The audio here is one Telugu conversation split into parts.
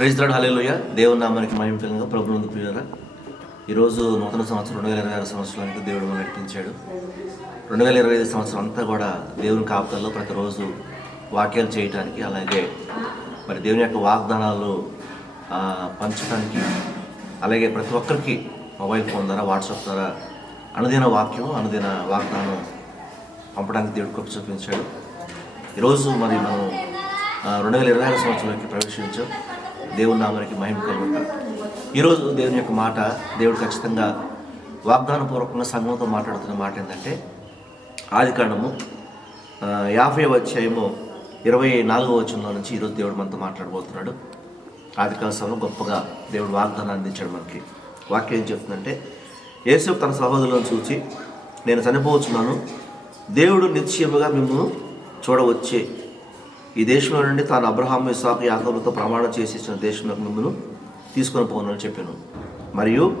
ప్రైజ్ లాడ్ హలేలుయ దేవుని నామానికి మహిమకరంగా ప్రభు నందు ప్రియులరా ఈరోజు నూతన సంవత్సరం రెండు వేల ఇరవై ఆరు సంవత్సరానికి దేవుడు మనం నడిపించాడు. రెండు వేల ఇరవై ఐదు సంవత్సరం అంతా కూడా దేవుని కాపుతల్లో ప్రతిరోజు వాక్యాలు చేయటానికి అలాగే మరి దేవుని యొక్క వాగ్దానాలు పంచడానికి అలాగే ప్రతి ఒక్కరికి మొబైల్ ఫోన్ ద్వారా వాట్సాప్ ద్వారా అనుదిన వాక్యం అనుదిన వాగ్దానం పంపడానికి దేవుడు కృప చూపించాడు. ఈరోజు మరి మనం రెండు వేల ఇరవై ఆరు సంవత్సరంలోకి ప్రవేశించాం. దేవుని నామానికి మహిమ కలుగుతాం ఈరోజు దేవుని యొక్క మాట దేవుడు ఖచ్చితంగా వాగ్దానపూర్వకంగా సంఘంతో మాట్లాడుతున్న మాట ఏంటంటే ఆది కాండము యాభై అధ్యాయము ఇరవై నాలుగో వచనంలో నుంచి ఈరోజు దేవుడు మనతో మాట్లాడబోతున్నాడు. ఆది కాలంలో గొప్పగా దేవుడు వాగ్దానం అందించాడు మనకి. వాక్యం ఏం చెప్తుందంటే యేసు తన సహోదరులను చూచి నేను చనిపోవచ్చున్నాను. దేవుడు నిశ్చయముగా మిమ్మల్ని చూడవచ్చే ఈ దేశంలో నుండి తాను అబ్రహాం ఇసాకు యాకబులతో ప్రమాణం చేసి ఇచ్చిన దేశంలోకి ముందును తీసుకొని పోనని చెప్పాను. మరియు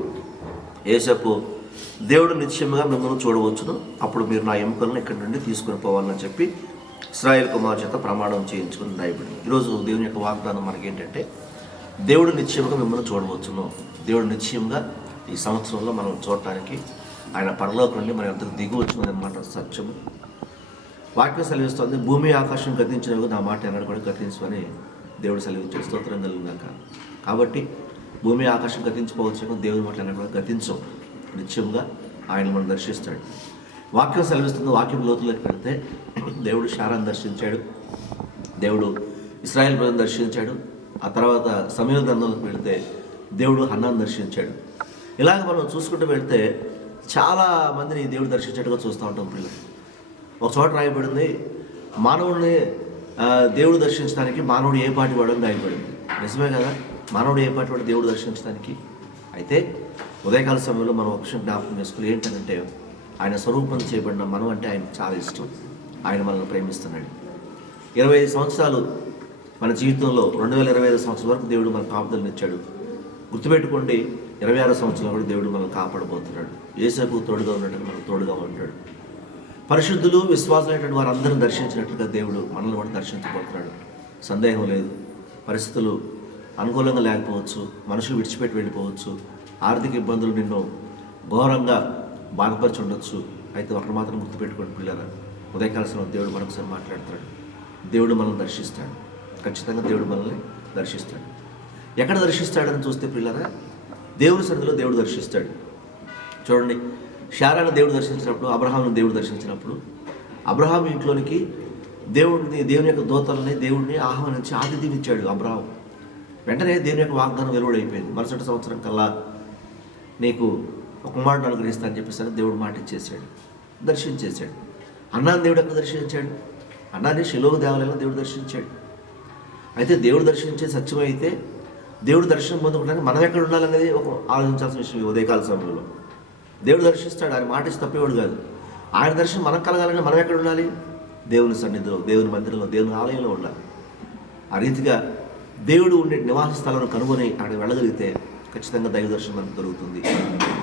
ఏసపు దేవుడు నిశ్చయముగా మిమ్మల్ని చూడవచ్చును. అప్పుడు మీరు నా ఎముకలను ఇక్కడి నుండి తీసుకొని పోవాలని చెప్పి ఇస్రాయేల్ కుమార్ చేత ప్రమాణం చేయించుకుని రాయబడి ఈరోజు దేవుని యొక్క వాగ్దానం మనకి ఏంటంటే దేవుడు నిశ్చయముగా మిమ్మల్ని చూడవచ్చును. దేవుడు నిశ్చయంగా ఈ సంవత్సరంలో మనం చూడటానికి ఆయన పరలోకి నుండి మన ఎంత దిగువచ్చును అనమాట సత్యము. వాక్యం సెలవిస్తుంది భూమి ఆకాశం గతించిన నా మాట ఎన్నడ కూడా గతించమని దేవుడు సెలవించాడు స్తోత్రం కలిగినాక కాబట్టి భూమి ఆకాశం గతించిపోవచ్చు దేవుని మాట ఎన్నడ కూడా గతించం నిత్యంగా ఆయన మనం దర్శిస్తాడు. వాక్యం సెలవిస్తుంది వాక్యం లోతులోకి పెడితే దేవుడు శారాన్ని దర్శించాడు. దేవుడు ఇస్రాయల్ ప్రజలను దర్శించాడు. ఆ తర్వాత సమయ గ్రంథంలోకి వెళితే దేవుడు హన్నాను దర్శించాడు. ఇలాగ మనం చూసుకుంటూ వెళితే చాలా మందిని దేవుడు దర్శించేట్టుగా చూస్తూ ఉంటాం పిల్లలు. ఒక చోట రాయబడింది మానవుడిని దేవుడు దర్శించడానికి మానవుడు ఏ పాటి వాడని రాయబడింది. నిజమే కదా? మానవుడు ఏ పాటి వాడు దేవుడు దర్శించడానికి? అయితే ఉదయకాల సమయంలో మనం ఒక విషయం జ్ఞాపకం చేసుకుని ఏంటంటే ఆయన స్వరూపం చేయబడిన మనం అంటే ఆయన చాలా ఇష్టం. ఆయన మనల్ని ప్రేమిస్తున్నాడు. ఇరవై ఐదు సంవత్సరాలు మన జీవితంలో రెండు వేల ఇరవై ఐదు సంవత్సరాల వరకు దేవుడు మన కాపుదలను ఇచ్చాడు. గుర్తుపెట్టుకోండి ఇరవై ఆరో సంవత్సరంలో కూడా దేవుడు మనల్ని కాపాడబోతున్నాడు. ఏసేపు తోడుగా ఉన్నట్టు మనకు తోడుగా ఉంటాడు. పరిశుద్ధులు విశ్వాసులైనటువంటి వారందరూ దర్శించినట్లుగా దేవుడు మనల్ని కూడా దర్శించబోతున్నాడు. సందేహం లేదు. పరిస్థితులు అనుకూలంగా లేకపోవచ్చు. మనుషులు విడిచిపెట్టి వెళ్ళిపోవచ్చు. ఆర్థిక ఇబ్బందులు నిన్ను ఘోరంగా బాధపరిచి ఉండొచ్చు అయితే ఒకటి మాత్రం గుర్తుపెట్టుకోండి పిల్లల ఉదయకాల సమయంలో దేవుడు మనఒకసారి మాట్లాడతాడు. దేవుడు మనల్ని దర్శిస్తాడు. ఖచ్చితంగా దేవుడు మనల్ని దర్శిస్తాడు. ఎక్కడ దర్శిస్తాడని చూస్తే పిల్లరా? దేవుని సన్నిధిలో దేవుడు దర్శిస్తాడు. చూడండి శారాను దేవుడు దర్శించినప్పుడు అబ్రహాంను దేవుడు దర్శించినప్పుడు అబ్రహాం ఇంట్లోనికి దేవుడిని దేవుని యొక్క దోతలని దేవుడిని ఆహ్వానించి ఆతిథ్యం ఇచ్చాడు అబ్రహాం వెంటనే దేవుని యొక్క వాగ్దానం వెలువడైపోయింది. మరుసటి సంవత్సరం కల్లా నీకు ఒక కుమారుడు అనుగ్రహిస్తా అని చెప్పేసి దేవుడు మాట ఇచ్చేసాడు దర్శించేశాడు. అన్నాన్ని దేవుడు ఎక్కడ దర్శించాడు? అన్నాన్ని శిలోక దేవాలయంలో దేవుడు దర్శించాడు. అయితే దేవుడు దర్శించే సత్యమైతే దేవుడు దర్శనం పొందుకోవడానికి మనం ఎక్కడ ఉండాలనేది ఒక ఆలోచించాల్సిన విషయం ఈ ఉదయకాల సమయంలో. దేవుడు దర్శిస్తాడు. ఆయన మాట ఇచ్చి తప్పేవాడు కాదు. ఆయన దర్శనం మనకు కలగాలంటే మనం ఎక్కడ ఉండాలి? దేవుని సన్నిధిలో దేవుని మందిరంలో దేవుని ఆలయంలో ఉండాలి. ఆ రీతిగా దేవుడు ఉండే నివాస స్థలాలను కనుగొని అక్కడ వెళ్ళగలిగితే ఖచ్చితంగా దైవ దర్శనం మనకు దొరుకుతుంది.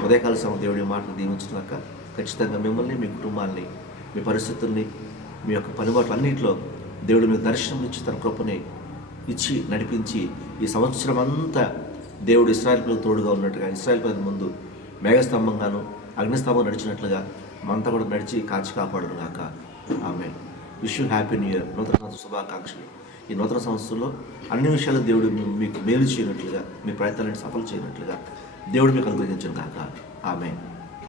ఉదయకాల సమయం దేవుడి మాటలు దీవించినాక ఖచ్చితంగా మిమ్మల్ని మీ కుటుంబాన్ని మీ పరిస్థితుల్ని మీ యొక్క పనిబాట్లు అన్నింటిలో దేవుడు మీకు దర్శనం ఇచ్చి తన కృపని ఇచ్చి నడిపించి ఈ సంవత్సరం అంతా దేవుడు ఇస్రాయల్ పిల్లలు తోడుగా ఉన్నట్టుగా ఇస్రాయల్ పిల్లల ముందు మేఘస్తంభంగాను అగ్నిస్తంభం నడిచినట్లుగా మనతో కూడా నడిచి కాచి కాపాడును గాక ఆమె విష్ హ్యాపీ న్యూ ఇయర్. నూతన సంవత్సర శుభాకాంక్షలు. ఈ నూతన సంవత్సరంలో అన్ని విషయాలు దేవుడు మీకు మేలు చేయనట్లుగా మీ ప్రయత్నాలను సఫలం చేయనట్లుగా దేవుడు మీకు అనుగ్రహించను కాక ఆమె